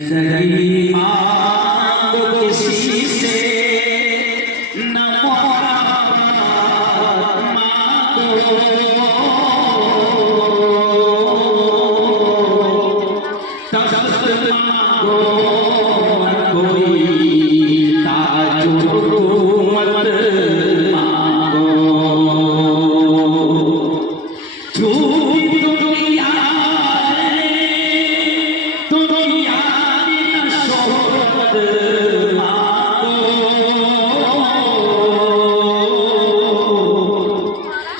نہیں مانگو کسی سے نہ مراد مانگو، تخت مانگو نہ کوئی تاج و حکومت مانگو، جھوٹی دنیا ہے دنیا کی نہ شہرت مانگو،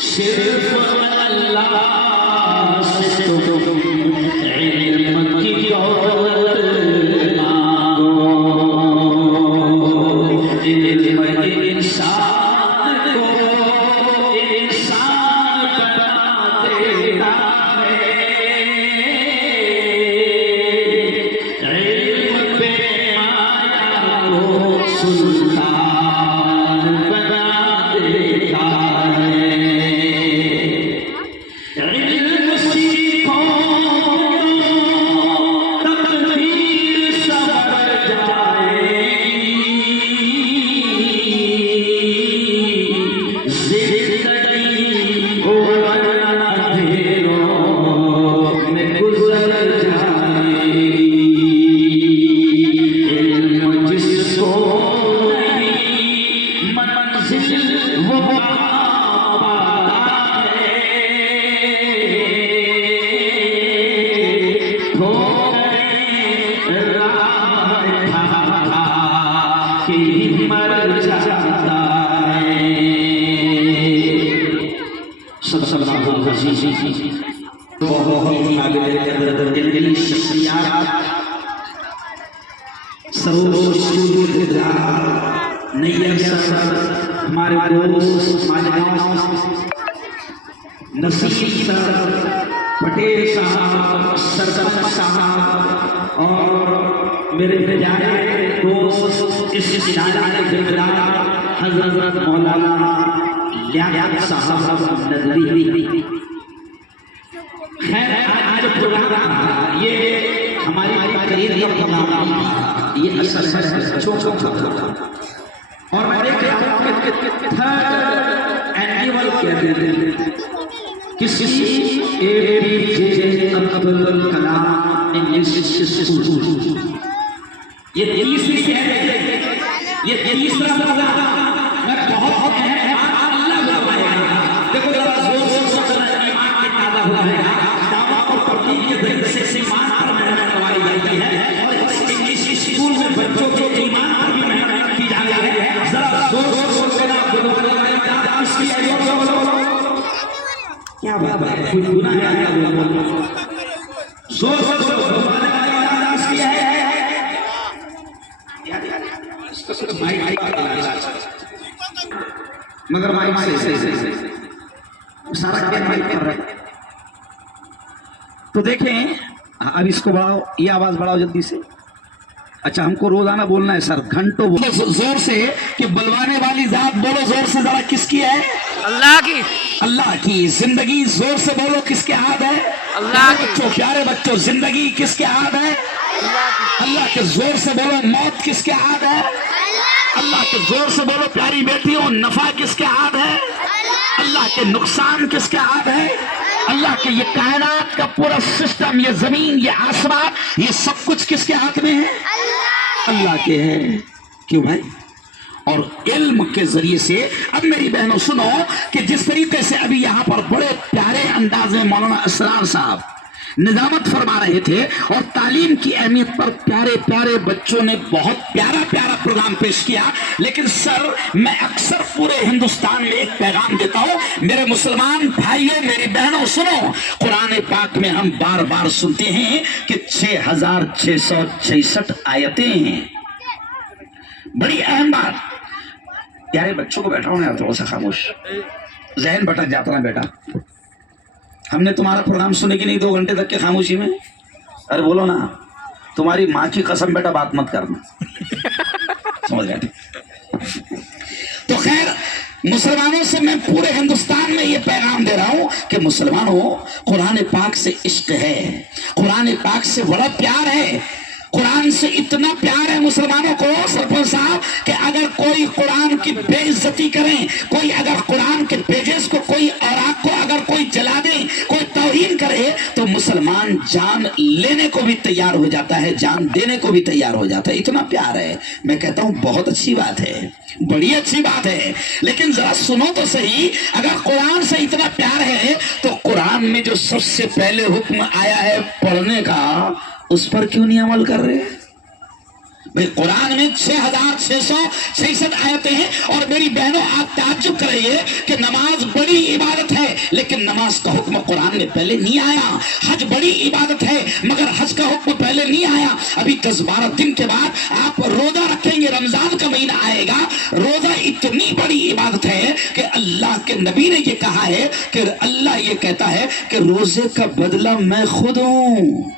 صرف اللہ سے تم علم کی دولت مانگو، علم انسان کو انسان بنا دیتا ہے، علم بے مایا کو سلطان بنا دیتا ہے، علم سیکھو تقدیر سنور جائے گی، زندگی ہو اندھیروں میں گزر جائے گی، علم جس کو نہیں منزل وہ پاتا ہے، تھوڑے راہ تھا کہ مر جاتا ہے، صدق اللہ العظیم۔ بہت قابل قدر دلی شخصیات سروش نیّر سر ہمارے دوست ماجداؤ نصیر سر، پٹیل صاحب، سرپنچ صاحب اور میرے پیارے دوست اس ادارے کے ذمہ حضرت مولانا لیاقت صاحب ندوی۔ خیر آج جو پروگرام تھا یہ ہماری تقریر کا پروگرام تھا، یہ اثر ہے بچوں کا تھا، اور میں دیکھ رہا ہوں کہ تھرڈ اینیول کہتے ہیں کسی APJ Abdul Kalam English school, یہ تیسری شہر ہے، یہ تیسرا پروگرام میں بہت اہم ہے، اللہ بلائے گا، دیکھو ذرا زور سے سوچنا، ایمان میں پیدا ہوا ہے، دعویٰ اور تبلیغ کے ذریعے سے ایمان پر محنت کروائی جاتی ہے، اور اس انگلش اسکول میں بچوں کے ایمان پر بھی محنت کی جا رہی ہے، ذرا زور سے سوچنا، اس کی کیا بات ہے، کوئی گناہ ہے کیا بولو، زور سے اس کی ہے، اس کو صرف مائک مگر مائک سے سارا کیا مائک کر رہا ہے، تو دیکھیں اب اس کو بڑھاؤ، یہ آواز بڑھاؤ جلدی سے، اچھا ہم کو روزانہ بولنا ہے سر، گھنٹوں زور سے کہ بلوانے والی ذات بولو زور سے ذرا، کس کی ہے؟ اللہ کی۔ اللہ کی۔ زندگی زور سے بولو کس کے ہاتھ ہے؟ اللہ کی۔ بچوں، پیارے بچوں، زندگی کس کے ہاتھ ہے؟ اللہ کے۔ زور سے بولو موت کس کے ہاتھ ہے؟ اللہ کے۔ زور سے بولو پیاری بیٹیوں، نفع کس کے ہاتھ ہے؟ اللہ کے۔ نقصان کس کے ہاتھ ہے؟ اللہ کے۔ یہ کائنات کا پورا سسٹم، یہ زمین، یہ آسمان، یہ سب کچھ کس کے ہاتھ میں ہے؟ اللہ کے ہے۔ کیوں بھائی؟ اور علم کے ذریعے سے اب میری بہنوں سنو کہ جس طریقے سے ابھی یہاں پر بڑے پیارے انداز میں مولانا اسرار صاحب نظامت فرما رہے تھے اور تعلیم کی اہمیت پر پیارے پیارے بچوں نے بہت پیارا پیارا پروگرام پیش کیا، لیکن سر میں اکثر پورے ہندوستان میں ایک پیغام دیتا ہوں، میرے مسلمان بھائیوں، میری بہنوں سنو، قرآن پاک میں ہم بار بار سنتے ہیں کہ 6666 آیتیں ہیں، بڑی اہم بات۔ پیارے بچوں کو بیٹھا ہونا تھوڑا سا خاموش، ذہن بھٹک جاتا نا بیٹا، ہم نے تمہارا پروگرام سنے کی نہیں 2 گھنٹے تک کے خاموشی میں، ارے بولو نا، تمہاری ماں کی قسم بیٹا بات مت کرنا، سمجھ گئے؟ تو خیر مسلمانوں سے میں پورے ہندوستان میں یہ پیغام دے رہا ہوں کہ مسلمانوں قرآن پاک سے عشق ہے، قرآن پاک سے بڑا پیار ہے، قرآن قرآن سے اتنا پیار ہے مسلمانوں کو سرپنچ صاحب کہ اگر کوئی قرآن کی بے عزتی کریں، کوئی اگر قرآن کے پیجز کو، کوئی اوراق کو اگر کوئی جلا دے، کوئی توہین کرے تو مسلمان جان لینے کو بھی تیار ہو جاتا ہے، جان دینے کو بھی تیار ہو جاتا ہے، اتنا پیار ہے۔ میں کہتا ہوں بہت اچھی بات ہے، بڑی اچھی بات ہے، لیکن ذرا سنو تو صحیح، اگر قرآن سے اتنا پیار ہے تو قرآن میں جو سب سے پہلے حکم آیا ہے پڑھنے کا، اس پر کیوں نہیں عمل کر رہے؟ بھئی قرآن میں 6666 آیتیں ہیں، اور میری بہنوں آپ تعجب کریے کہ نماز بڑی عبادت ہے لیکن نماز کا حکم قرآن میں پہلے نہیں آیا۔ حج بڑی عبادت ہے مگر حج کا حکم پہلے نہیں آیا۔ ابھی 10-12 دن کے بعد آپ روزہ رکھیں گے، رمضان کا مہینہ آئے گا۔ روزہ اتنی بڑی عبادت ہے کہ اللہ کے نبی نے یہ کہا ہے کہ اللہ یہ کہتا ہے کہ روزے کا بدلہ میں خود ہوں۔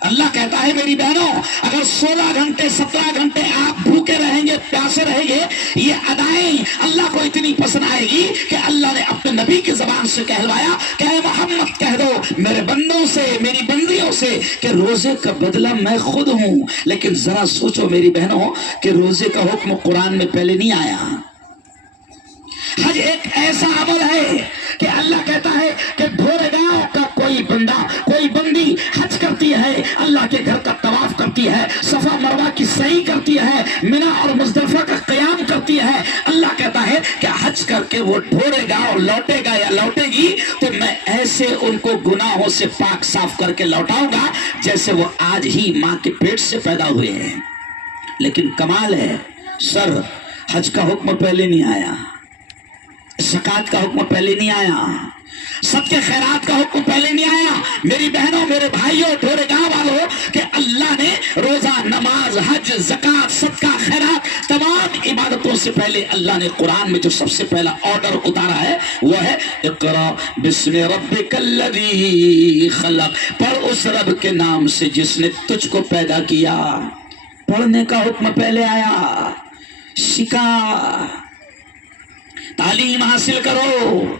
اللہ کہتا ہے میری بہنوں، اگر 16 گھنٹے 17 گھنٹے آپ بھوکے رہیں گے، پیاسے رہیں گے، یہ ادائیں اللہ کو اتنی پسند آئے گی کہ اللہ نے اپنے نبی کی زبان سے کہلوایا کہ اے محمد کہہ دو میرے بندوں سے، میری بندیوں سے کہ روزے کا بدلہ میں خود ہوں۔ لیکن ذرا سوچو میری بہنوں کہ روزے کا حکم قرآن میں پہلے نہیں آیا۔ حج ایک ایسا عمل ہے کہ اللہ کہتا ہے کہ بھورے گاؤں کا کوئی بندہ، کوئی بندی حج کرتی ہے، اللہ کے گھر کا طواف کرتی ہے، صفا مروہ کی سعی کرتی ہے، منی اور مزدلفہ کا قیام کرتی ہے، اللہ کہتا ہے کہ حج کر کے وہ بھورے گاؤں لوٹے گا یا لوٹے گی تو میں ایسے ان کو گناہوں سے پاک صاف کر کے لوٹاؤں گا جیسے وہ آج ہی ماں کے پیٹ سے پیدا ہوئے ہیں۔ لیکن کمال ہے سر، حج کا حکم پہلے نہیں آیا، زکوٰۃ کا حکم پہلے نہیں آیا، صدقے خیرات کا حکم پہلے نہیں آیا۔ میری بہنوں، میرے بھائیوں، ڈھورے گاؤں والوں، کہ اللہ نے روزہ، نماز، حج، زکوٰۃ، صدقہ خیرات، تمام عبادتوں سے پہلے اللہ نے قرآن میں جو سب سے پہلا آرڈر اتارا ہے وہ ہے اقرا بسم ربک الذی خلق، پڑھ اس رب کے نام سے جس نے تجھ کو پیدا کیا۔ پڑھنے کا حکم پہلے آیا، سکھا، تعلیم حاصل کرو،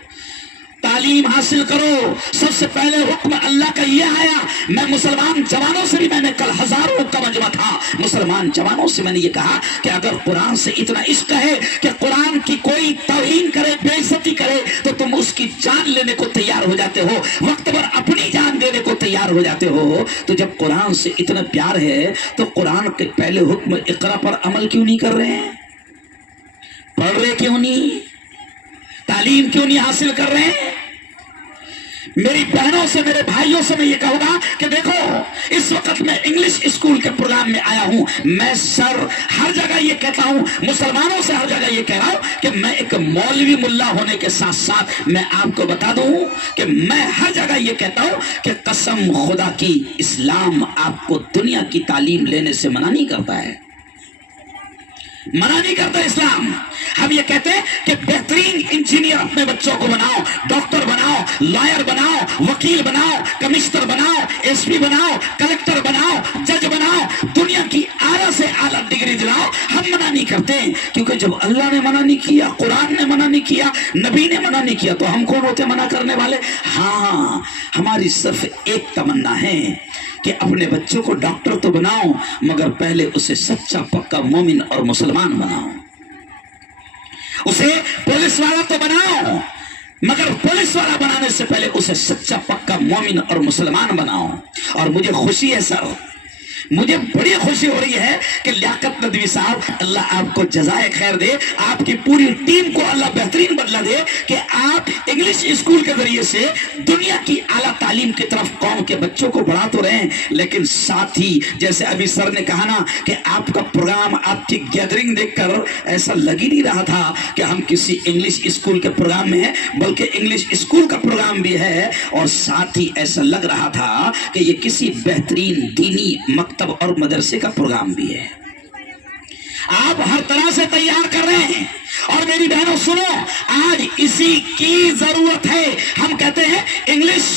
تعلیم حاصل کرو۔ سب سے پہلے حکم اللہ کا یہ آیا۔ میں مسلمان جوانوں سے بھی، میں نے کل ہزاروں کا مجمع تھا، مسلمان جوانوں سے میں نے یہ کہا کہ اگر قرآن سے اتنا عشق ہے کہ قرآن کی کوئی توہین کرے، بے عزتی کرے تو تم اس کی جان لینے کو تیار ہو جاتے ہو، وقت پر اپنی جان دینے کو تیار ہو جاتے ہو، تو جب قرآن سے اتنا پیار ہے تو قرآن کے پہلے حکم اقرا پر عمل کیوں نہیں کر رہے ہیں؟ پڑھ رہے کیوں نہیں؟ تعلیم کیوں نہیں حاصل کر رہے ہیں؟ میری بہنوں سے، میرے بھائیوں سے میں یہ کہوں گا کہ دیکھو اس وقت میں انگلش اسکول کے پروگرام میں آیا ہوں، میں سر ہر جگہ یہ کہتا ہوں، مسلمانوں سے ہر جگہ یہ کہہ رہا ہوں کہ میں ایک مولوی ملا ہونے کے ساتھ ساتھ میں آپ کو بتا دوں کہ میں ہر جگہ یہ کہتا ہوں کہ قسم خدا کی اسلام آپ کو دنیا کی تعلیم لینے سے منع نہیں کرتا ہے، منع نہیں کرتا اسلام۔ ہم یہ کہتے ہیں کہ بہترین انجینئر اپنے بچوں کو بناؤ، ڈاکٹر بناؤ، لائر بناؤ، وکیل بناؤ، کمشنر بناؤ، ایس پی بناؤ، کلکٹر بناؤ، جج بناؤ، دنیا کی اعلیٰ سے اعلیٰ ڈگری دلاؤ۔ ہم منع نہیں کرتے کیونکہ جب اللہ نے منع نہیں کیا، قرآن نے منع نہیں کیا، نبی نے منع نہیں کیا تو ہم کون ہوتے منع کرنے والے؟ ہاں، ہماری صرف ایک تمنا ہے کہ اپنے بچوں کو ڈاکٹر تو بناؤ مگر پہلے اسے سچا پکا مومن اور مسلمان بناؤ، اسے پولیس والا تو بناؤ مگر پولیس والا بنانے سے پہلے اسے سچا پکا مومن اور مسلمان بناؤ۔ اور مجھے خوشی ہے سر، مجھے بڑی خوشی ہو رہی ہے کہ لیاقت ندوی صاحب، اللہ آپ کو جزائے خیر دے، آپ کی پوری ٹیم کو اللہ بہترین بدلہ دے کہ آپ انگلش اسکول کے ذریعے سے دنیا کی اعلیٰ تعلیم کی طرف قوم کے بچوں کو بڑھا تو رہے ہیں، لیکن ساتھ ہی جیسے ابھی سر نے کہا نا کہ آپ کا پروگرام، آپ کی گیدرنگ دیکھ کر ایسا لگ ہی نہیں رہا تھا کہ ہم کسی انگلش اسکول کے پروگرام میں ہیں، بلکہ انگلش اسکول کا پروگرام بھی ہے اور ساتھ ہی ایسا لگ رہا تھا کہ یہ کسی بہترین دینی مکتب اور مدرسے کا پروگرام بھی ہے۔ آپ ہر طرح سے تیار کر رہے ہیں اور میری بہنوں سنو، آج اسی کی ضرورت ہے۔ ہم کہتے ہیں انگلش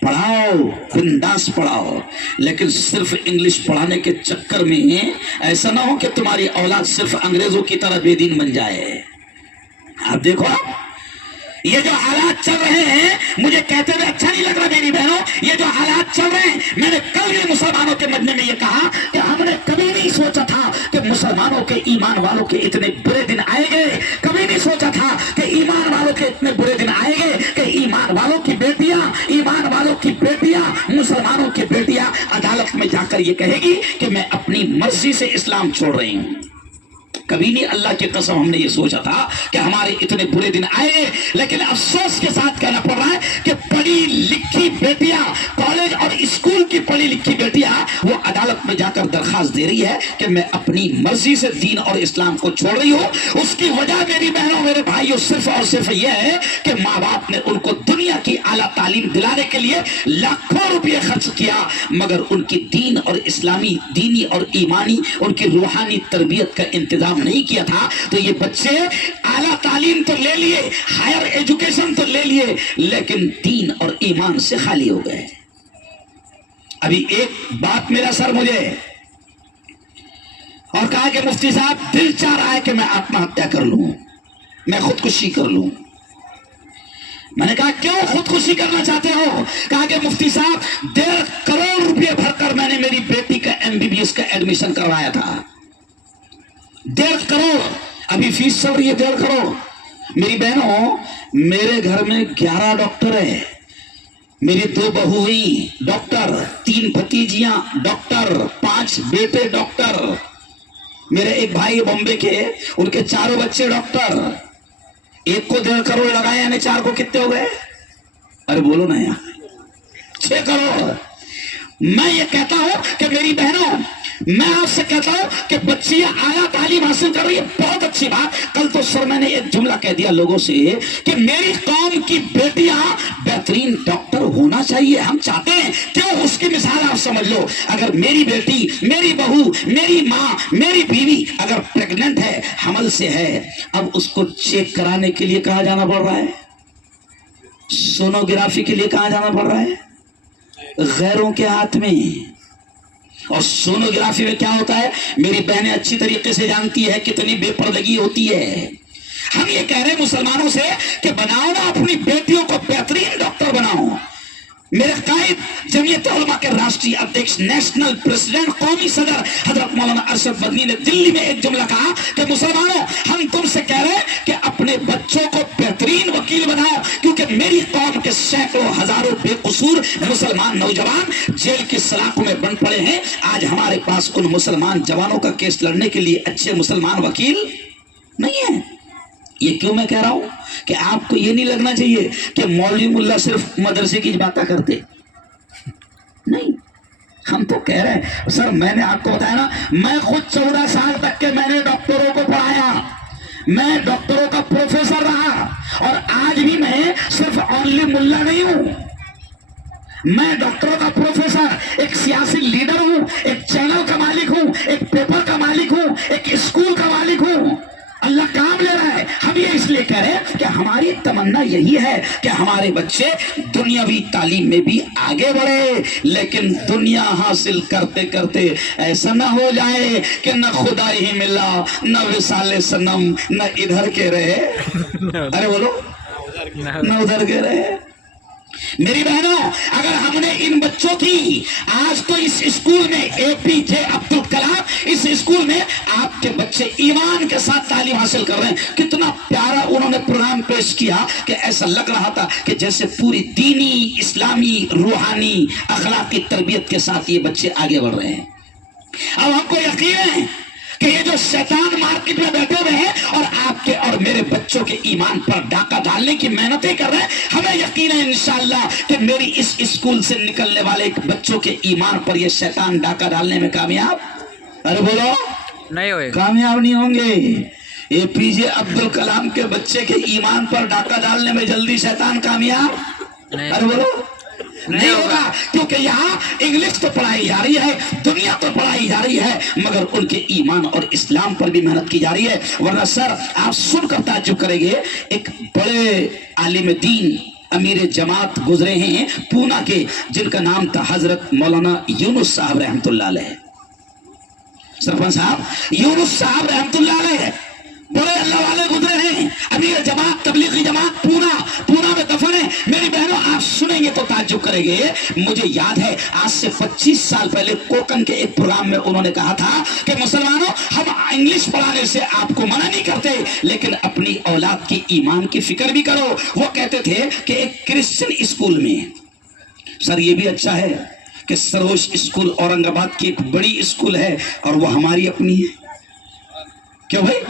پڑھاؤ، بنداس پڑھاؤ، لیکن صرف انگلش پڑھانے کے چکر میں ایسا نہ ہو کہ تمہاری اولاد صرف انگریزوں کی طرح بے دین بن جائے۔ آپ دیکھو، یہ جو حالات چل رہے ہیں مجھے کہتے ہوئے اچھا نہیں لگ رہا میری بہنوں، یہ جو حالات چل رہے ہیں، میں نے کل بھی مسلمانوں کے مجمع میں یہ کہا کہ ہم نے کبھی نہیں سوچا تھا کہ مسلمانوں کے ایمان والوں کے اتنے برے دن آئے گے، کبھی نہیں سوچا تھا کہ ایمان والوں کے اتنے برے دن آئے گے کہ ایمان والوں کی بیٹیاں، ایمان والوں کی بیٹیاں، مسلمانوں کی بیٹیاں عدالت میں جا کر یہ کہے گی کہ میں اپنی مرضی سے اسلام چھوڑ رہی ہوں۔ کبھی نہیں، اللہ کی قسم ہم نے یہ سوچا تھا کہ ہمارے اتنے برے دن آئے گے، لیکن افسوس کے ساتھ کہنا پڑ رہا ہے کہ پڑھی لکھی بیٹیاں، کالج اور اسکول کی پڑھی لکھی بیٹیاں وہ عدالت میں جا کر درخواست دے رہی ہے کہ میں اپنی مرضی سے دین اور اسلام کو چھوڑ رہی ہوں۔ اس کی وجہ میری بہنوں میرے بھائیوں صرف اور صرف یہ ہے کہ ماں باپ نے ان کو دنیا کی اعلیٰ تعلیم دلانے کے لیے لاکھوں روپے خرچ کیا، مگر ان کی دین اور اسلامی دینی اور ایمانی ان کی روحانی تربیت کا انتظام نہیں کیا تھا۔ تو یہ بچے اعلیٰ تعلیم تو لے لیے، ہائر ایجوکیشن تو لے لیے، لیکن دین اور ایمان سے خالی ہو گئے۔ ابھی ایک بات میرا سر مجھے اور کہا کہ مفتی صاحب دل چاہ رہا ہے کہ میں آتما ہتیا کر لوں، میں خودکشی کر لوں۔ میں نے کہا کیوں خودکشی کرنا چاہتے ہو؟ کہا کہ مفتی صاحب 1.5 کروڑ روپے بھر کر میں نے میری بیٹی کا MBBS کا ایڈمیشن کروایا تھا۔ 1.5 کروڑ، ابھی فیس چل رہی ہے 1.5 کروڑ۔ میری بہنوں میرے گھر میں 11 ڈاکٹر ہیں، میری 2 بہو ہوئی ڈاکٹر، 3 بھتیجیاں ڈاکٹر، 5 بیٹے ڈاکٹر، میرے ایک بھائی بمبے کے، ان کے 4 بچے ڈاکٹر۔ ایک کو 1.5 کروڑ لگایا، یعنی 4 کو کتنے ہو گئے؟ ارے بولو نا یار، 6 کروڑ۔ میں یہ کہتا ہوں کہ میری بہنوں، میں آپ سے کہتا ہوں کہ بچیاں اعلیٰ تعلیم حاصل کر رہی ہے، بہت اچھی بات۔ کل تو سر میں نے ایک جملہ کہہ دیا لوگوں سے کہ میری قوم کی بیٹیاں بہترین ڈاکٹر ہونا چاہیے، ہم چاہتے ہیں۔ کیوں؟ اس کی مثال آپ سمجھ لو، اگر میری بیٹی، میری بہو، میری ماں، میری بیوی اگر پریگننٹ ہے، حمل سے ہے، اب اس کو چیک کرانے کے لیے کہاں جانا پڑ رہا ہے؟ سونوگرافی کے لیے کہاں جانا پڑ رہا ہے؟ غیروں کے ہاتھ میں۔ اور سونوگرافی میں کیا ہوتا ہے؟ میری بہنیں اچھی طریقے سے جانتی ہے کتنی بے پردگی ہوتی ہے۔ ہم یہ کہہ رہے ہیں مسلمانوں سے کہ بناؤ نا اپنی بیٹیوں کو بہترین ڈاکٹر بناؤ۔ میرے قائد جمعیت علماء کے راشٹری ادھیکش، نیشنل پریزیڈنٹ، قومی صدر حضرت مولانا ارشد مدنی نے دلی میں ایک جملہ کہا کہ مسلمانوں ہم تم سے کہہ رہے ہیں کہ اپنے بچوں کو بہترین وکیل بناؤ، کیونکہ میری قوم کے سینکڑوں ہزاروں بے قصور مسلمان نوجوان جیل کی سلاخوں میں بند پڑے ہیں۔ آج ہمارے پاس ان مسلمان جوانوں کا کیس لڑنے کے لیے اچھے مسلمان وکیل نہیں ہیں۔ یہ کیوں میں کہہ رہا ہوں کہ آپ کو یہ نہیں لگنا چاہیے کہ مولوی ملا صرف مدرسے کی باتیں کرتے نہیں۔ ہم تو کہہ رہے ہیں سر، میں نے آپ کو بتایا نا، میں خود 14 سال تک کے میں نے ڈاکٹروں کو پڑھایا، میں ڈاکٹروں کا پروفیسر رہا، اور آج بھی میں صرف اونلی ملا نہیں ہوں، میں ڈاکٹروں کا پروفیسر، ایک سیاسی لیڈر ہوں، ایک چینل کا مالک ہوں، ایک پیپر کا مالک ہوں، ایک اسکول کا مالک ہوں۔ اللہ کام لے رہا ہے۔ ہم یہ اس لیے کہہ رہے ہیں کہ ہماری تمنا یہی ہے کہ ہمارے بچے دنیاوی تعلیم میں بھی آگے بڑھے، لیکن دنیا حاصل کرتے کرتے ایسا نہ ہو جائے کہ نہ خدا ہی ملا، نہ وصال صنم، نہ ادھر کے رہے، ارے بولو، نہ ادھر کے رہے۔ میری بہنوں اگر ہم نے ان بچوں کی، آج تو اس اسکول میں APJ عبد الکلام، اس اسکول میں آپ کے بچے ایمان کے ساتھ تعلیم حاصل کر رہے ہیں۔ کتنا پیارا انہوں نے پروگرام پیش کیا کہ ایسا لگ رہا تھا کہ جیسے پوری دینی، اسلامی، روحانی، اخلاقی تربیت کے ساتھ یہ بچے آگے بڑھ رہے ہیں۔ اب ہم کو یقین ہے کہ یہ جو شیطان مارکیٹ میں بیٹھے ہوئے ہیں اور آپ کے اور میرے بچوں کے ایمان پر ڈاکہ ڈالنے کی محنتیں کر رہے ہیں، ہمیں یقین ہے انشاءاللہ کہ میری اس اسکول سے نکلنے والے بچوں کے ایمان پر یہ شیطان ڈاکہ ڈالنے میں کامیاب، ارے بولو نہیں ہوئے، کامیاب نہیں ہوں گے۔ APJ عبد الکلام کے بچے کے ایمان پر ڈاکہ ڈالنے میں جلدی شیطان کامیاب، ارے بولو نہیں ہوگا، کیونکہ یہاں انگلش تو پڑھائی جا رہی ہے، دنیا تو پڑھائی جا رہی ہے، مگر ان کے ایمان اور اسلام پر بھی محنت کی جا رہی ہے۔ ورنہ سر آپ سن کر تعجب کریں گے، ایک بڑے عالم دین امیر جماعت گزرے ہیں پونا کے، جن کا نام تھا حضرت مولانا یونس صاحب رحمت اللہ علیہ۔ سرپنچ صاحب یونس صاحب رحمت اللہ علیہ بڑے اللہ والے گزرے ہیں۔ ابھی یہ جماعت تبلیغی جماعت پورا میں دفن ہے. میری بہنوں آپ سنیں گے تو تعجب کریں گے. مجھے یاد ہے آج سے 25 سال پہلے کوکن کے ایک پروگرام میں انہوں نے کہا تھا کہ مسلمانوں ہم انگلش پڑھانے سے آپ کو منع نہیں کرتے لیکن اپنی اولاد کی ایمان کی فکر بھی کرو. وہ کہتے تھے کہ ایک کرسچن اسکول میں سر یہ بھی اچھا ہے کہ سروش اسکول اورنگ آباد کی ایک بڑی اسکول ہے اور وہ ہماری اپنی ہے. کیوں بھائی؟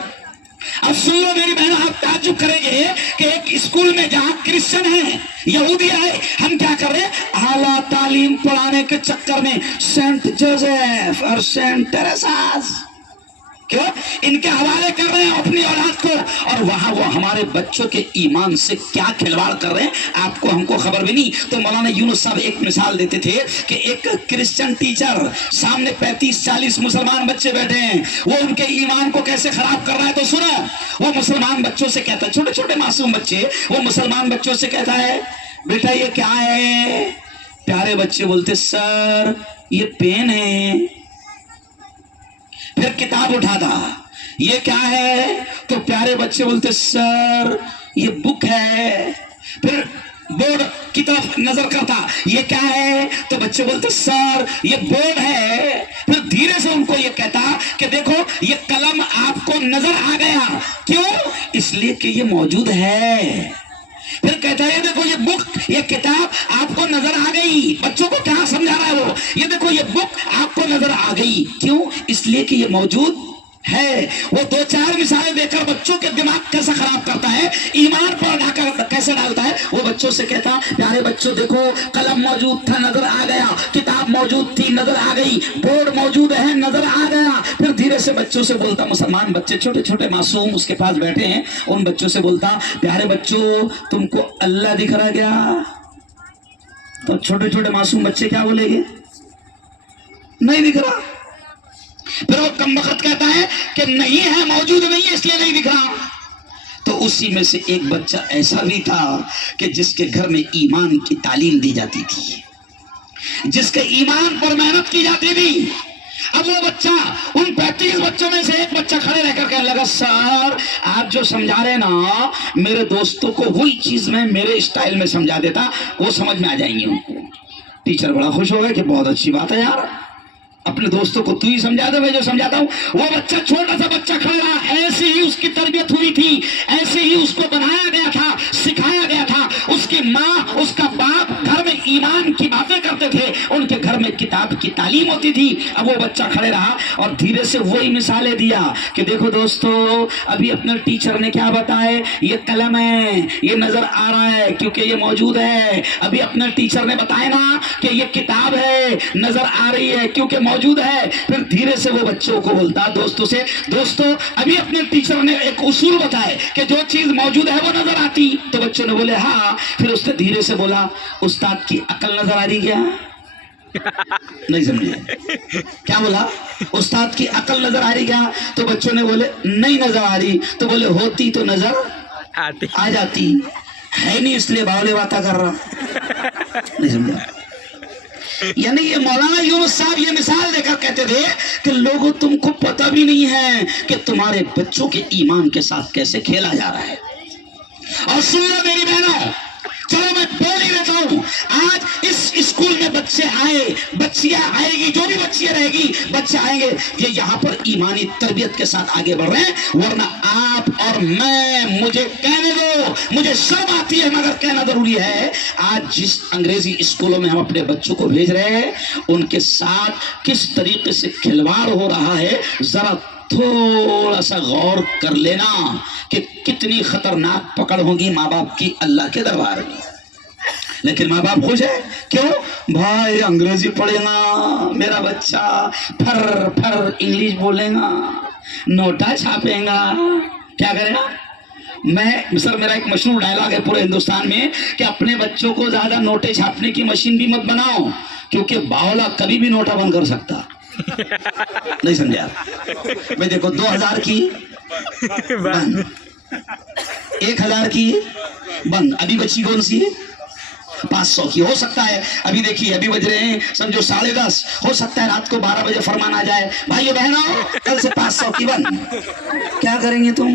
اب سن لو میری بہن آپ تعجب کریں گے کہ ایک اسکول میں جہاں کرسچن ہیں یہودی ہے ہم کیا کر رہے ہیں اعلیٰ تعلیم پڑھانے کے چکر میں سینٹ جوزف اور سینٹ ٹیریساز کیوں ان کے حوالے کر رہے ہیں اپنی اولاد کو اور وہاں وہ ہمارے بچوں کے ایمان سے کیا کھلواڑ کر رہے ہیں آپ کو ہم کو خبر بھی نہیں. تو مولانا یونس صاحب ایک مثال دیتے تھے کہ ایک کرسچن ٹیچر سامنے 35-40 مسلمان بچے بیٹھے ہیں وہ ان کے ایمان کو کیسے خراب کر رہا ہے. تو سنو وہ مسلمان بچوں سے کہتا ہے چھوٹے چھوٹے معصوم بچے وہ مسلمان بچوں سے کہتا ہے بیٹا یہ کیا ہے. پیارے بچے بولتے سر یہ پین ہے. پھر کتاب اٹھاتا یہ کیا ہے تو پیارے بچے بولتے سر یہ بک ہے. پھر بورڈ کی طرف نظر کرتا یہ کیا ہے تو بچے بولتے سر یہ بورڈ ہے. پھر دھیرے سے ان کو یہ کہتا کہ دیکھو یہ قلم آپ کو نظر آ گیا کیوں اس لیے کہ یہ موجود ہے. پھر کہتا ہے یہ دیکھو یہ بک یہ کتاب آپ کو نظر آ گئی. بچوں کو کیا سمجھا رہا ہے وہ یہ دیکھو یہ بک آپ کو نظر آ گئی کیوں اس لیے کہ یہ موجود ہے. وہ 2-4 مثالیں دے کر بچوں کے دماغ کیسا خراب کرتا ہے ایمان پر کیسے ڈالتا ہے. وہ بچوں سے کہتا پیارے بچوں دیکھو قلم موجود تھا نظر آ گیا کتاب موجود تھی نظر آ گئی بورڈ موجود ہے نظر آ گیا. پھر دھیرے سے بچوں سے بولتا مسلمان بچے چھوٹے چھوٹے معصوم اس کے پاس بیٹھے ہیں ان بچوں سے بولتا پیارے بچوں تم کو اللہ دکھ رہا کیا. تو چھوٹے چھوٹے معصوم بچے کیا بولیں گے نہیں دکھ رہا. پھر وہ کم وقت کہتا ہے کہ نہیں ہے موجود نہیں ہے اس لیے نہیں دکھ رہا. تو اسی میں سے ایک بچہ ایسا بھی تھا کہ جس کے گھر میں ایمان کی تعلیم دی جاتی تھی جس کے ایمان پر محنت کی جاتی تھی. اب وہ بچہ ان 35 بچوں میں سے ایک بچہ کھڑے رہ کر کہنے لگا سر آپ جو سمجھا رہے نا میرے دوستوں کو وہی چیز میں میرے اسٹائل میں سمجھا دیتا وہ سمجھ میں آ جائیں گے ان کو. ٹیچر بڑا خوش ہو گیا کہ بہت اچھی بات ہے یار اپنے دوستوں کو تو ہی سمجھا دے میں جو سمجھاتا ہوں. وہ بچہ چھوٹا سا بچہ کھڑا رہا ایسے ہی اس کی تربیت ہوئی تھی ایسے ہی اس کو بنایا گیا تھا سکھایا گیا تھا. اس کی ماں اس کا باپ گھر میں ایمان کی باتیں کرتے تھے ان کے گھر میں کتاب کی تعلیم ہوتی تھی. اب وہ بچہ کھڑے رہا اور دھیرے سے وہی مثالیں دیا کہ دیکھو دوستو ابھی اپنے ٹیچر نے کیا بتائے یہ قلم ہے یہ نظر آ رہا ہے کیونکہ یہ موجود ہے. ابھی اپنے ٹیچر نے بتایا نا کہ یہ کتاب ہے نظر آ رہی ہے کیونکہ موجود ہے. پھر دھیرے سے وہ بچوں کو بولتا دوستوں سے دوستو ابھی اپنے ٹیچر نے ایک اصول بتائے کہ جو چیز موجود ہے وہ نظر آتی. تو بچوں نے بولے ہاں. پھر اس نے دھیرے سے بولا استاد کی عقل نظر آ رہی کیا نہیں سمجھے کیا بولا استاد کی عقل نظر آ رہی کیا. تو بچوں نے بولے نہیں نظر آ رہی. تو بولے ہوتی تو نظر آ جاتی ہے نہیں اس لیے باولے باتیں کر رہا نہیں سمجھا. یعنی یہ مولانا یونس صاحب یہ مثال دے کر کہتے تھے کہ لوگوں تم کو پتہ بھی نہیں ہے کہ تمہارے بچوں کے ایمان کے ساتھ کیسے کھیلا جا رہا ہے. اور سن لو میری بہنوں چلو میں بول ہی رہتا ہوں آج اس اسکول میں بچے آئے بچیاں آئے گی جو بھی بچیاں رہے گی بچے آئیں گے یہ یہاں پر ایمانی تربیت کے ساتھ آگے بڑھ رہے ہیں ورنہ آپ اور میں مجھے کہنے دو مجھے شرم آتی ہے مگر کہنا ضروری ہے. آج جس انگریزی اسکولوں میں ہم اپنے بچوں کو بھیج رہے ہیں ان کے ساتھ کس طریقے سے کھلواڑ ہو رہا ہے ذرا تھوڑا سا غور کر لینا کہ کتنی خطرناک پکڑ ہوگی ماں باپ کی اللہ کے دربار میں. لیکن ماں باپ خوش ہے کیوں بھائی انگریزی پڑھے گا میرا بچہ پھر انگلش بولے گا نوٹا چھاپے گا کیا کرے گا. میں سر میرا ایک مشہور ڈائلاگ ہے پورے ہندوستان میں کہ اپنے بچوں کو زیادہ نوٹے چھاپنے کی مشین بھی مت بناؤ کیونکہ باولا کبھی بھی نوٹا بند کر سکتا نہیں سمجھا. میں دیکھو 2000 کی بند 1000 کی بند ابھی بچی کون سی ہے 500 کی ہو سکتا ہے. ابھی دیکھیے ابھی بج رہے ہیں سمجھو 10:30 ہو سکتا ہے رات کو 12 بجے فرمان آ جائے بھائیو بہنوں کل سے 500 کی بند. کیا کریں گے تم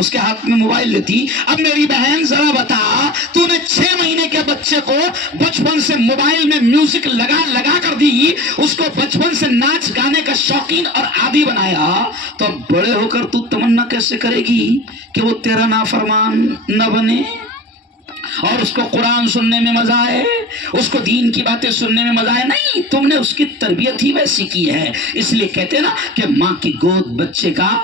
اس کے ہاتھ میں موبائل لیتی. اب میری بہن ذرا بتا, تو نے 6 مہینے کے بچے کو بچپن سے موبائل میں میوزک لگا کر دی, اس کو بچپن سے ناچ گانے کا شوقین اور عادی بنایا, تو اب بڑے ہو کر تو تمنا کیسے کرے گی کہ وہ تیرا نافرمان نہ بنے, اور اس کو قرآن سننے میں مزہ آئے, اس کو دین کی باتیں سننے میں مزہ آئے؟ نہیں, تم نے اس کی تربیت ہی ویسی کی ہے. اس لیے کہتے ہیں نا کہ ماں کی گود بچے کا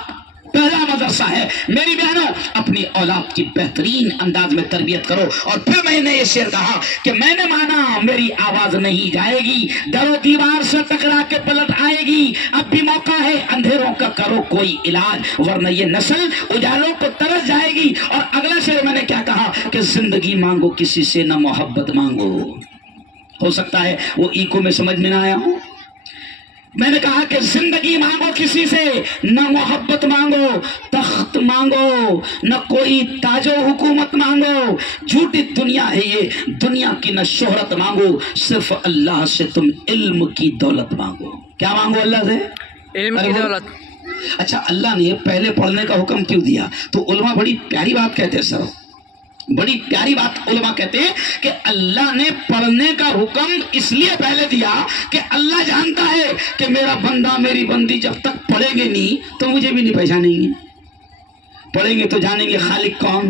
پہلا مدرسہ ہے. میری بہنوں, اپنی اولاد کی بہترین انداز میں تربیت کرو. اور پھر میں نے یہ شعر کہا کہ میں نے مانا میری آواز نہیں جائے گی, در و دیوار سے ٹکرا کے پلٹ آئے گی. اب بھی موقع ہے اندھیروں کا کرو کوئی علاج, ورنہ یہ نسل اجالوں کو ترس جائے گی. اور اگلا شعر میں نے کیا کہا کہ زندگی مانگو کسی سے نہ محبت مانگو. ہو سکتا ہے وہ ایکو میں سمجھ میں نہ آیا ہوں. میں نے کہا کہ زندگی مانگو کسی سے نہ محبت مانگو, تخت مانگو نہ کوئی تاج و حکومت مانگو. جھوٹی دنیا ہے یہ, دنیا کی نہ شہرت مانگو, صرف اللہ سے تم علم کی دولت مانگو. کیا مانگو اللہ سے؟ علم کی دولت. اچھا, اللہ نے پہلے پڑھنے کا حکم کیوں دیا؟ تو علماء بڑی پیاری بات کہتے ہیں سر, بڑی پیاری بات علماء کہتے ہیں کہ اللہ نے پڑھنے کا حکم اس لیے پہلے دیا کہ اللہ جانتا ہے کہ میرا بندہ میری بندی جب تک پڑھیں گے نہیں تو مجھے بھی نہیں پہچانیں گے. پڑھیں گے تو جانیں گے خالق کون,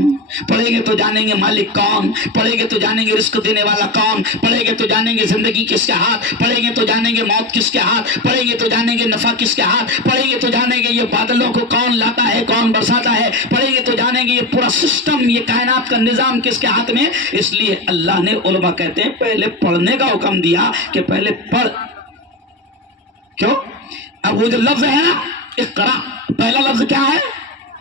پڑھیں گے تو جانیں گے مالک کون, پڑھیں گے تو جانیں گے رزق دینے والا کون, پڑھیں گے تو جانیں گے زندگی کس کے ہاتھ, پڑھیں گے تو جانیں گے موت کس کے ہاتھ, پڑھیں گے تو جانیں گے نفع کس کے ہاتھ, پڑھیں گے تو جانیں گے یہ بادلوں کو کون لاتا ہے کون برساتا ہے, پڑھیں گے تو جانیں گے یہ پورا سسٹم, یہ کائنات کا نظام کس کے ہاتھ میں. اس لیے اللہ نے, علماء کہتے ہیں, پہلے پڑھنے کا حکم دیا کہ پہلے پڑھ. کیوں؟ اب وہ جو لفظ ہے نا اقرا, پہلا لفظ کیا ہے؟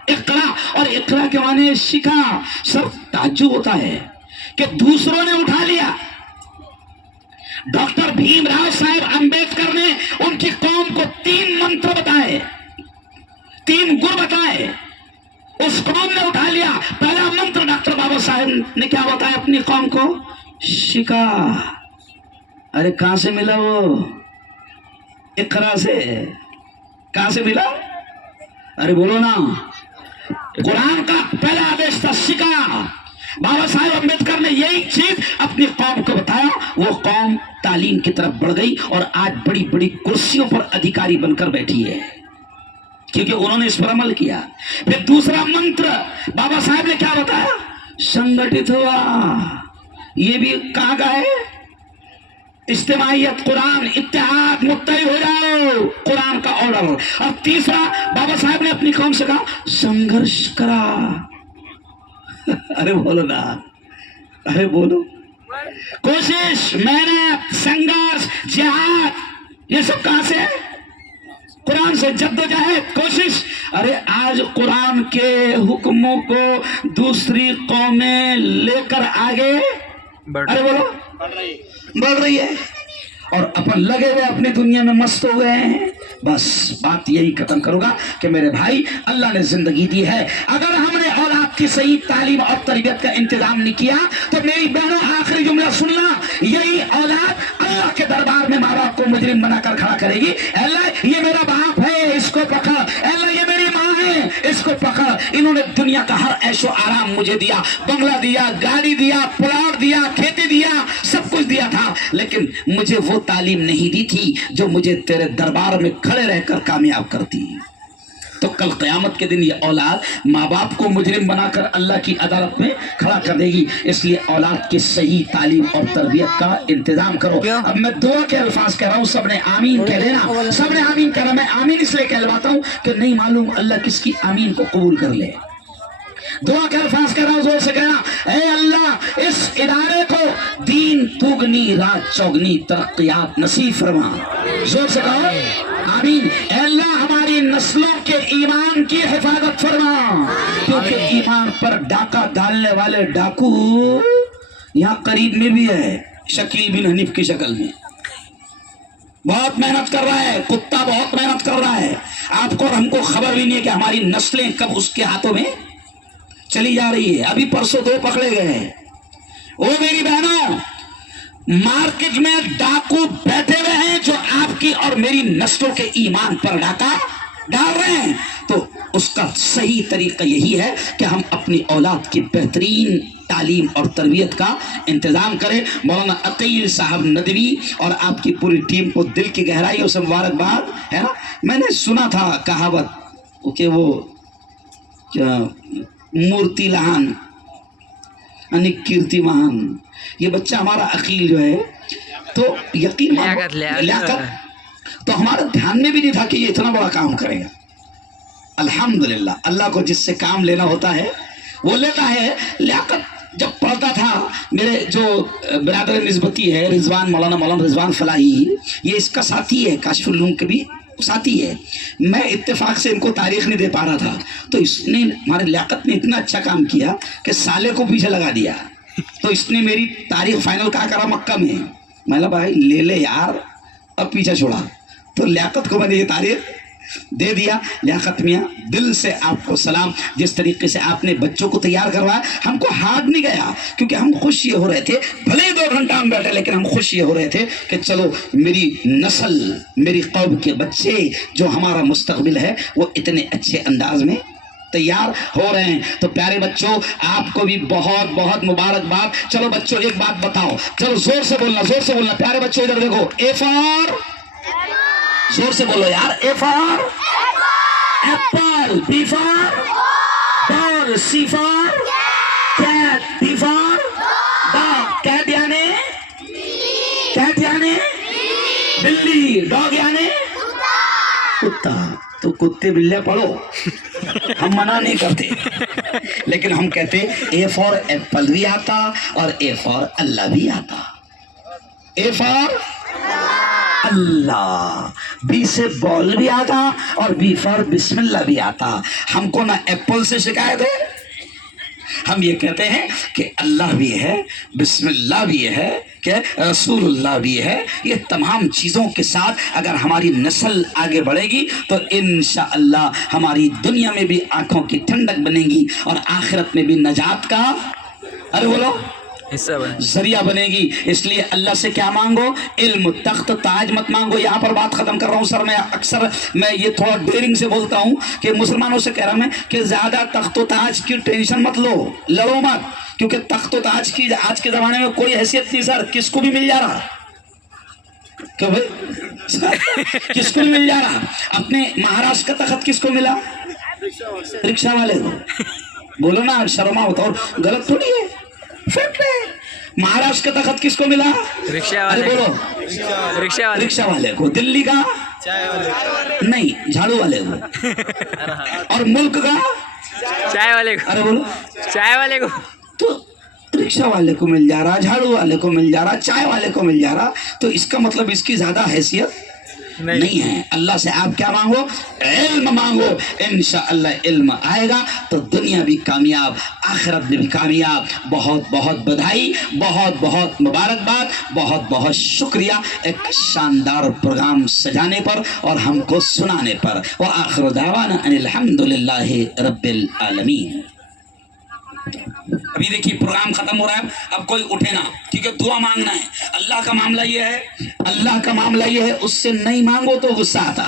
اقرا. اور اقرا کے معنی سکھا. سر تعجب ہوتا ہے کہ دوسروں نے اٹھا لیا. ڈاکٹر بھیم راؤ صاحب امبیڈکر نے ان کی قوم کو 3 منتر بتائے, 3 گر بتائے, اس قوم نے اٹھا لیا. پہلا منتر ڈاکٹر بابا صاحب نے کیا بتایا اپنی قوم کو؟ شکا. ارے کہاں سے ملا وہ؟ اقرا سے. کہاں سے ملا؟ ارے بولو نا. قرآن کا پہلا آدیش تھا سکا. بابا صاحب امبیڈکر نے یہی چیز اپنی قوم کو بتایا. وہ قوم تعلیم کی طرف بڑھ گئی اور آج بڑی بڑی کرسیوں پر ادھیکاری بن کر بیٹھی ہے, کیونکہ انہوں نے اس پر عمل کیا. پھر دوسرا منتر بابا صاحب نے کیا بتایا؟ سنگٹھت ہوا. یہ بھی کہاں کا ہے؟ اجتماعیت, قرآن, اتحاد, متحد ہو جاؤ, قرآن کا آرڈر. اور تیسرا بابا صاحب نے اپنی قوم سے کہا سنگھرش کرا. ارے بولو نا, ارے بولو. کوشش, محنت, سنگھرش, جہاد, یہ سب کہاں سے ہے؟ قرآن سے. جدوجہد, کوشش. ارے آج قرآن کے حکموں کو دوسری قومیں لے کر آگے ارے بولو بڑھ رہی ہے, اور اپن لگے ہوئے اپنی دنیا میں مست ہو گئے ہیں. بس بات یہی ختم کروں گا کہ میرے بھائی, اللہ نے زندگی دی ہے, اگر ہم نے اولاد کی صحیح تعلیم اور تربیت کا انتظام نہیں کیا تو میری بہنوں آخری جملہ سننا, یہی اولاد اللہ کے دربار میں ماں باپ کو مجرم بنا کر کھڑا کرے گی. اللہ یہ میرا باپ ہے, اس کو پکڑ. اللہ یہ میری ماں ہے, اس کو پکڑ. انہوں نے دنیا کا ہر عیش و آرام مجھے دیا, بنگلہ دیا, گاڑی دیا, پلاٹ دیا, کھیتی دیا, سب کچھ دیا تھا, لیکن مجھے وہ تعلیم نہیں دی تھی جو مجھے تیرے دربار میں کھڑے رہ کر کامیاب کرتی. تو کل قیامت کے دن یہ اولاد ماں باپ کو مجرم بنا کر اللہ کی عدالت میں کھڑا کر دے گی. اس لیے اولاد کی صحیح تعلیم اور تربیت کا انتظام کرو. اب میں دعا کے الفاظ کہہ رہا ہوں, سب نے آمین کہہ لینا, سب نے آمین کہنا. میں آمین اس لیے کہلواتا ہوں کہ نہیں معلوم اللہ کس کی آمین کو قبول کر لے. دعا کے الفاظ کہہ رہا ہوں, زور سے کہنا, اے اللہ اس ادارے کو دین دوگنی رات چوگنی ترقیات نصیب فرما. زور سے کہو آمین. اے اللہ ہماری نسلوں کے ایمان کی حفاظت فرما, کیونکہ ایمان پر ڈاکہ ڈالنے والے ڈاکو یہاں قریب میں بھی ہے, شکیل بن حنیف کی شکل میں. بہت محنت کر رہا ہے کتا, بہت محنت کر رہا ہے. آپ کو اور ہم کو خبر بھی نہیں ہے کہ ہماری نسلیں کب اس کے ہاتھوں میں چلی جا رہی ہے. ابھی پرسوں 2 پکڑے گئے ہیں. او میری بہنوں, مارکیٹ میں ڈاکو بیٹھے ہوئے ہیں جو آپ کی اور میری نسلوں کے ایمان پر ڈاکہ ڈال رہے ہیں تو اس کا صحیح طریقہ یہی ہے کہ ہم اپنی اولاد کی بہترین تعلیم اور تربیت کا انتظام کریں. مولانا عقیل صاحب ندوی اور آپ کی پوری ٹیم کو دل کی گہرائیوں سے مبارکباد ہے نا. میں نے سنا تھا کہاوت کہ وہ مورتی لہان یعنی کیرتی مہان. یہ بچہ ہمارا عقیل جو ہے تو یقین لیاقت تو ہمارا دھیان میں بھی نہیں تھا کہ یہ اتنا بڑا کام کرے گا. الحمدللہ اللہ کو جس سے کام لینا ہوتا ہے وہ لیتا ہے. لیاقت جب پڑھتا تھا میرے جو برادر نسبتی ہے رضوان مولانا رضوان فلاحی، یہ اس کا ساتھی ہے، کاشف العلوم کے بھی ساتھی ہے. میں اتفاق سے ان کو تاریخ نہیں دے پا رہا تھا تو اس نے ہمارے لیاقت نے اتنا اچھا کام کیا کہ سالے کو پیچھے لگا دیا. تو اس نے میری تاریخ فائنل کہا کرا مکہ میں. میں نے بھائی لے لے یار، اب پیچھا چھوڑا. تو لیاقت کو میں نے یہ تاریخ دے دیا. لیاقت میاں دل سے آپ کو سلام. جس طریقے سے آپ نے بچوں کو تیار کروایا ہم کو ہارڈ نہیں گیا، کیونکہ ہم خوش یہ ہو رہے تھے، بھلے ہی 2 گھنٹہ ہم بیٹھے لیکن ہم خوش یہ ہو رہے تھے کہ چلو میری نسل، میری قوم کے بچے جو ہمارا مستقبل ہے وہ اتنے اچھے انداز میں تیار ہو رہے ہیں. تو پیارے بچوں آپ کو بھی بہت بہت مبارکباد. چلو بچوں ایک بات بتاؤ، چلو زور سے بولنا. پیارے بچوں ادھر دیکھو. اے فار، زور سے بولو یار. A for apple, B for ball, C for cat, D for dog. Cat یعنی بلی، ڈاگ یعنی کتا. تو کتے بلے پڑھو، ہم منع نہیں کرتے لیکن ہم کہتے اے فار ایپل بھی آتا اور اے فار اللہ بھی آتا. اے فار اللہ، بی سے بال بھی آتا اور بی فار بسم اللہ بھی آتا. ہم کو نہ ایپل سے شکایت ہے، ہم یہ کہتے ہیں کہ اللہ بھی ہے، بسم اللہ بھی ہے، کہ رسول اللہ بھی ہے. یہ تمام چیزوں کے ساتھ اگر ہماری نسل آگے بڑھے گی تو انشاءاللہ ہماری دنیا میں بھی آنکھوں کی ٹھنڈک بنے گی اور آخرت میں بھی نجات کا بولو ذریعہ بنے گی. اس لیے اللہ سے کیا مانگو؟ علم، تخت، تاج مت مانگو. یہاں پر بات ختم کر رہا ہوں سر. میں اکثر یہ تھوڑا ڈیرنگ سے بولتا ہوں کہ مسلمانوں سے کہہ رہا میں کہ زیادہ تخت و تاج کی ٹینشن مت لو، لڑو مت، کیونکہ تخت و تاج کی آج کے زمانے میں کوئی حیثیت نہیں سر. کس کو بھی مل جا رہا، کہ بھائی کس کو بھی مل جا رہا. اپنے مہاراشٹر کا تخت کس کو ملا؟ رکشہ والے کو. بولو نا، شرما ہوتا اور غلط تھوڑی ہے. مہاراشٹر کا تخت کس کو ملا؟ رکشہ والے کو. دلی کا نہیں، جھاڑو والے کو. اور ملک کا چائے والے کو. بولو چائے والے کو. تو رکشہ والے کو مل جا رہا، جھاڑو والے کو مل جا رہا، چائے والے کو مل جا رہا. تو اس کا مطلب اس کی زیادہ حیثیت نہیں ہے. اللہ سے آپ کیا مانگو؟ علم مانگو. انشاءاللہ علم آئے گا تو دنیا بھی کامیاب، آخرت میں بھی کامیاب. بہت بہت بدھائی، بہت بہت مبارکباد، بہت بہت شکریہ ایک شاندار پروگرام سجانے پر اور ہم کو سنانے پر. وآخر دعوانا ان الحمدللہ رب العالمین. ابھی دیکھیے پروگرام ختم ہو رہا ہے، اب کوئی اٹھے نا، کیونکہ دعا مانگنا ہے. اللہ کا معاملہ یہ ہے، اس سے نہیں مانگو تو غصہ آتا.